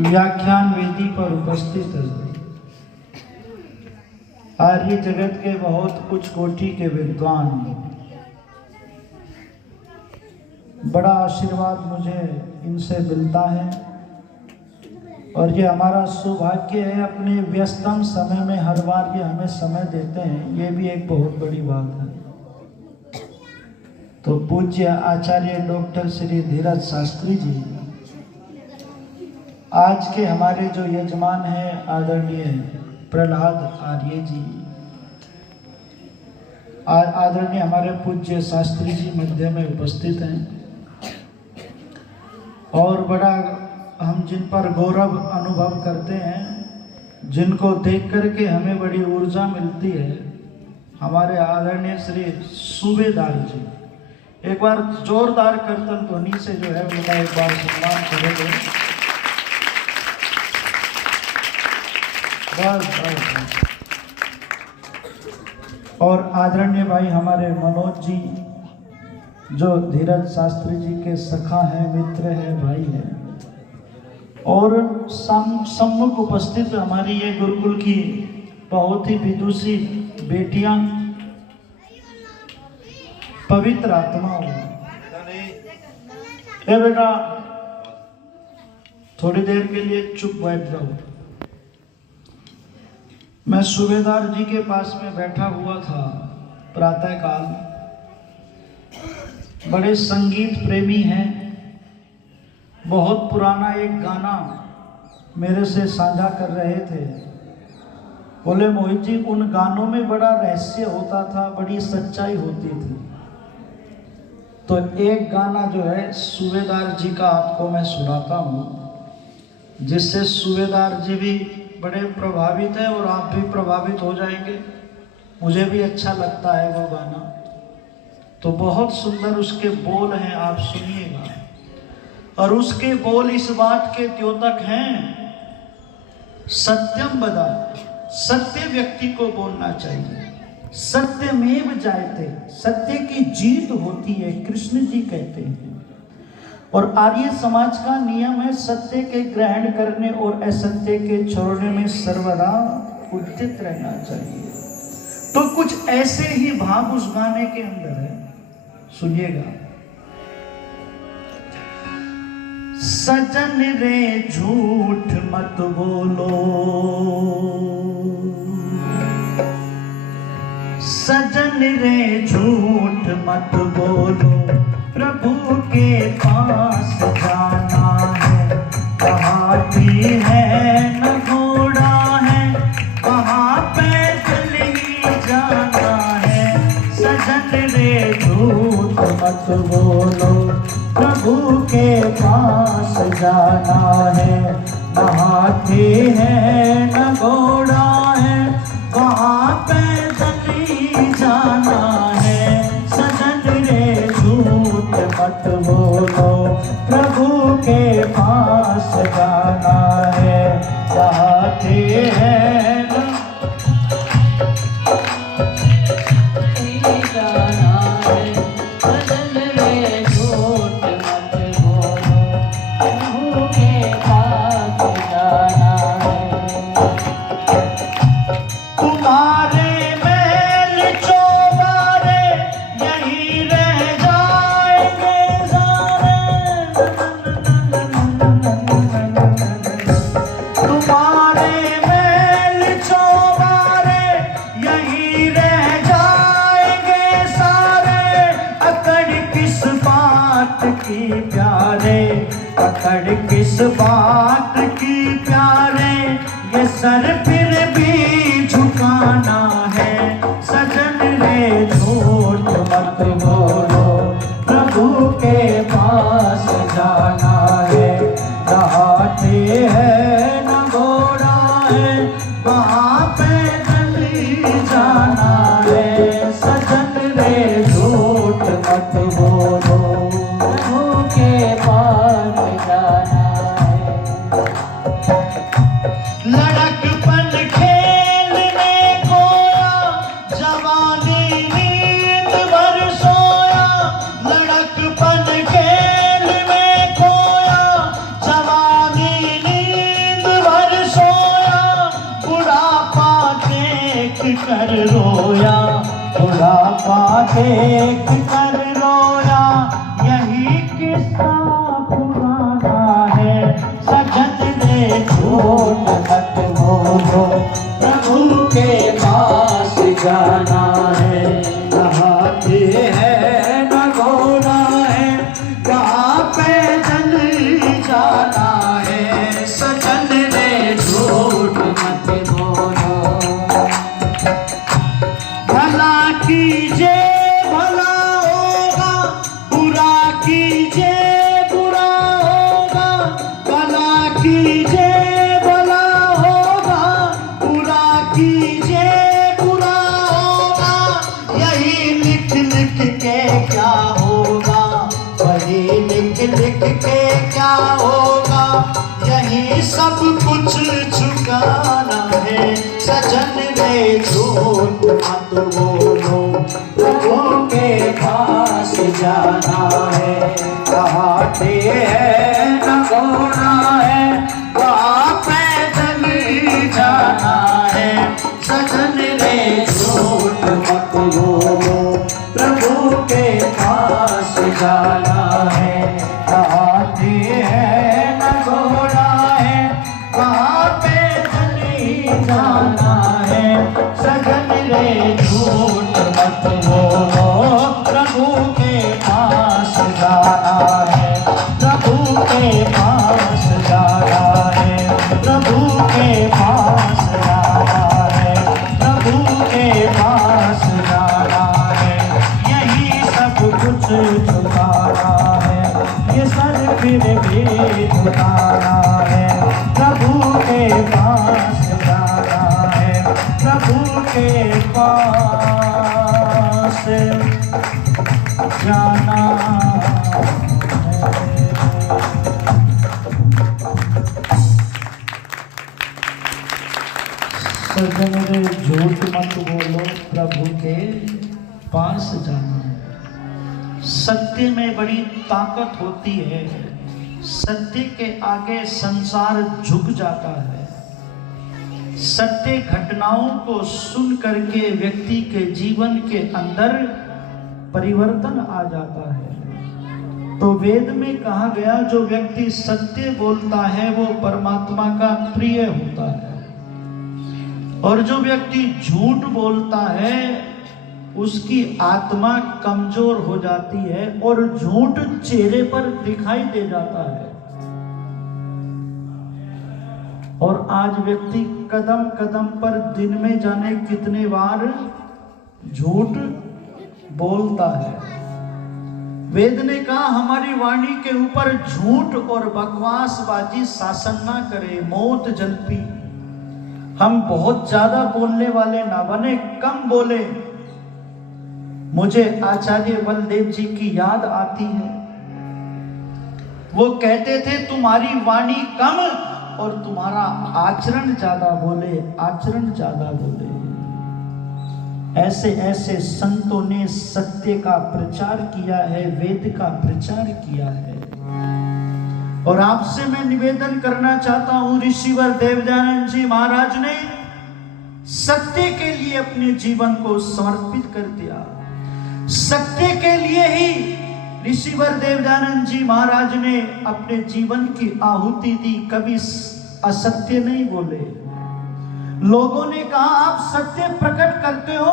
व्याख्यान वेदी पर उपस्थित आर्य जगत के बहुत उच्च कोटि के विद्वान, बड़ा आशीर्वाद मुझे इनसे मिलता है और ये हमारा सौभाग्य है। अपने व्यस्तम समय में हर बार ये हमें समय देते हैं, ये भी एक बहुत बड़ी बात है। तो पूज्य आचार्य डॉक्टर श्री धीरज शास्त्री जी आज के हमारे जो यजमान हैं आदरणीय प्रहलाद आर्य जी, आदरणीय हमारे पूज्य शास्त्री जी मध्य में उपस्थित हैं और बड़ा हम जिन पर गौरव अनुभव करते हैं, जिनको देख करके हमें बड़ी ऊर्जा मिलती है, हमारे आदरणीय श्री सूबेदार जी। एक बार जोरदार कीर्तन ध्वनि से जो है उनका एक बार सम्मान करेंगे। और आदरणीय भाई हमारे मनोज जी जो धीरज शास्त्री जी के सखा हैं, मित्र हैं, भाई हैं, और सम्मुख उपस्थित हमारी ये गुरुकुल की बहुत ही विदुषी बेटियां, पवित्र आत्माओं। ए बेटा थोड़ी देर के लिए चुप बैठ जाओ। मैं सूबेदार जी के पास में बैठा हुआ था प्रातः काल, बड़े संगीत प्रेमी हैं। बहुत पुराना एक गाना मेरे से साझा कर रहे थे। बोले मोहित जी उन गानों में बड़ा रहस्य होता था, बड़ी सच्चाई होती थी। तो एक गाना जो है सूबेदार जी का आपको मैं सुनाता हूँ, जिससे सूबेदार जी भी बड़े प्रभावित है और आप भी प्रभावित हो जाएंगे। मुझे भी अच्छा लगता है वो गाना। तो बहुत सुंदर उसके बोल हैं, आप सुनिएगा। और उसके बोल इस बात के द्योतक हैं, सत्यम बदा, सत्य व्यक्ति को बोलना चाहिए। सत्यमेव जयते, सत्य की जीत होती है, कृष्ण जी कहते हैं। और आर्य समाज का नियम है सत्य के ग्रहण करने और असत्य के छोड़ने में सर्वदा उचित रहना चाहिए। तो कुछ ऐसे ही भाव उस गाने के अंदर है, सुनिएगा। सजन रे झूठ मत बोलो, सजन रे झूठ मत बोलो, प्रभु के पास जाना है। कहाँ की है न घोड़ा है, कहाँ पैदल ही जाना है। सजन रे झूठ मत बोलो, प्रभु के पास जाना है। कहाँ की है न घोड़ा है, कहाँ पैदल ही जाना है। सजन रे झूठ मत बोलो, प्रभु के पास जाना है। चाहते हैं जाना है। सजन रे झूठ मत बोलो, प्रभु के पास जाना है। तुम्हारे पकड़ किस बात की प्यारे, ये सर फिर भी झुकाना है। सजन रे झूठ मत बोलो, प्रभु के पास जाना है। नहाते हैं न घोड़ा है, वहाँ पैदल ही जाना है। सजन रे झूठ मत बोलो, प्रभु के पास जाना है। लड़क लड़कपन खेलने खोया, जवानी नींद भर सोया। लड़कपन खेल में खोया, जवानी नींद भर सोया। बुढ़ापा देख कर रोया, बुढ़ापा देख कर रोया। यही किस्सा पुराना है, सजन ने झूठ मत बोलो, प्रभु के पास जाना है। नहाते हैं न घोड़ा है, कहाँ पैदल जाना है। सजन ने झूठ मत बोलो। भला कीजिए भला होगा, बुरा कीजिए बुरा होगा। भला कीजिए भला होगा, बुरा कीजिए बुरा होगा। यही लिख लिख के क्या होगा, वही लिख लिख के क्या होगा। यही सब कुछ झुकाना है, सजन ने झूठ मत बोलो, प्रभु के पास जाना है। कहाते हैं न घोड़ा है, वहाँ पैदल जाना है। सजन ने झूठ मत बोलो, प्रभु के पास जाना है। कहाते हैं न घोड़ा है, वहाँ पैदल जाना है। सजन ने झूठ मत बोलो, प्रभु के पास जाना है। प्रभु के पास जाना है, प्रभु के पास जाना है, प्रभु के पास जाना है। यही सब कुछ झुकाना है, ये सर फिर भी झुकाना है। प्रभु के पास जाना है, प्रभु के पास जाना है। सजन रे झूठ मत बोलो, प्रभु के पास जाना है। सत्य में बड़ी ताकत होती है, सत्य के आगे संसार झुक जाता है। सत्य घटनाओं को सुन करके व्यक्ति के जीवन के अंदर परिवर्तन आ जाता है। तो वेद में कहा गया, जो व्यक्ति सत्य बोलता है वो परमात्मा का प्रिय होता है, और जो व्यक्ति झूठ बोलता है उसकी आत्मा कमजोर हो जाती है और झूठ चेहरे पर दिखाई दे जाता है। और आज व्यक्ति कदम कदम पर दिन में जाने कितने बार झूठ बोलता है। वेद ने कहा, हमारी वाणी के ऊपर झूठ और बकवासबाजी शासन ना करे, मौत जल्पी। हम बहुत ज्यादा बोलने वाले ना बने, कम बोले। मुझे आचार्य बलदेव जी की याद आती है। वो कहते थे, तुम्हारी वाणी कम और तुम्हारा आचरण ज्यादा बोले, आचरण ज्यादा बोले। ऐसे ऐसे संतों ने सत्य का प्रचार किया है, वेद का प्रचार किया है। और आपसे मैं निवेदन करना चाहता हूं, ऋषिवर देवदयानंद जी महाराज ने सत्य के लिए अपने जीवन को समर्पित कर दिया। सत्य के लिए ही ऋषिवर देवदयानंद जी महाराज ने अपने जीवन की आहुति दी, कभी असत्य नहीं बोले। लोगों ने कहा, आप सत्य प्रकट करते हो,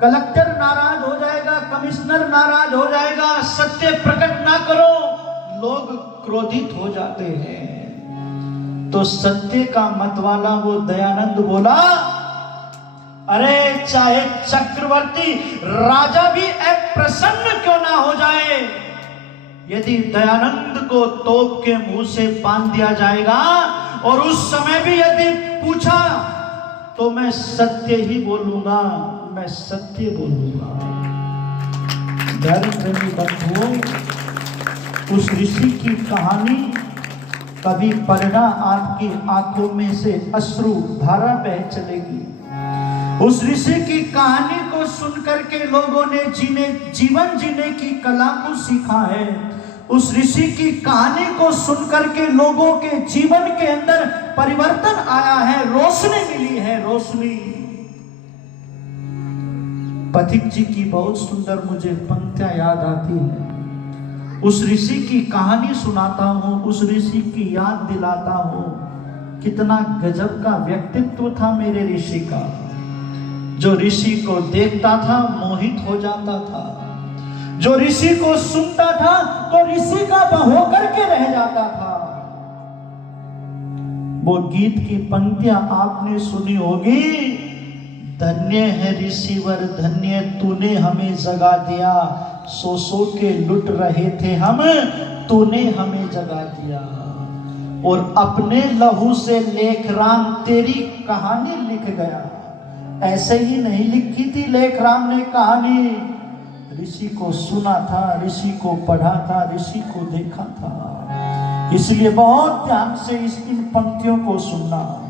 कलेक्टर नाराज हो जाएगा, कमिश्नर नाराज हो जाएगा, सत्य प्रकट ना करो, लोग क्रोधित हो जाते हैं। तो सत्य का मतवाला वो दयानंद बोला, अरे चाहे चक्रवर्ती राजा भी अप्रसन्न क्यों ना हो जाए, यदि दयानंद को तोप के मुंह से बांध दिया जाएगा और उस समय भी यदि पूछा तो मैं सत्य ही बोलूंगा, मैं सत्य बोलूंगा। धर्म प्रेमी बंधुओं, उस ऋषि की कहानी कभी पढ़ना आपकी आंखों में से अश्रु धारा बह चलेगी। उस ऋषि की कहानी को सुनकर के लोगों ने जीवन जीने की कला को सीखा है। उस ऋषि की कहानी को सुनकर के लोगों के जीवन के अंदर परिवर्तन आया है, रोशनी मिली है, रोशनी। पथिक जी की बहुत सुंदर मुझे पंक्तियां याद आती है। उस ऋषि की कहानी सुनाता हूं, उस ऋषि की याद दिलाता हूं। कितना गजब का व्यक्तित्व था मेरे ऋषि का। जो ऋषि को देखता था मोहित हो जाता था, जो ऋषि को सुनता था तो ऋषि का होकर के रह जाता था। वो गीत की पंक्तियां आपने सुनी होगी, धन्य है ऋषिवर धन्य तूने हमें जगा दिया, सो सो के लुट रहे थे हम, तूने हमें जगा दिया। और अपने लहू से लेखराम तेरी कहानी लिख गया। ऐसे ही नहीं लिखी थी लेखराम ने कहानी, ऋषि को सुना था, ऋषि को पढ़ा था, ऋषि को देखा था। इसलिए बहुत ध्यान से इन पंक्तियों को सुनना।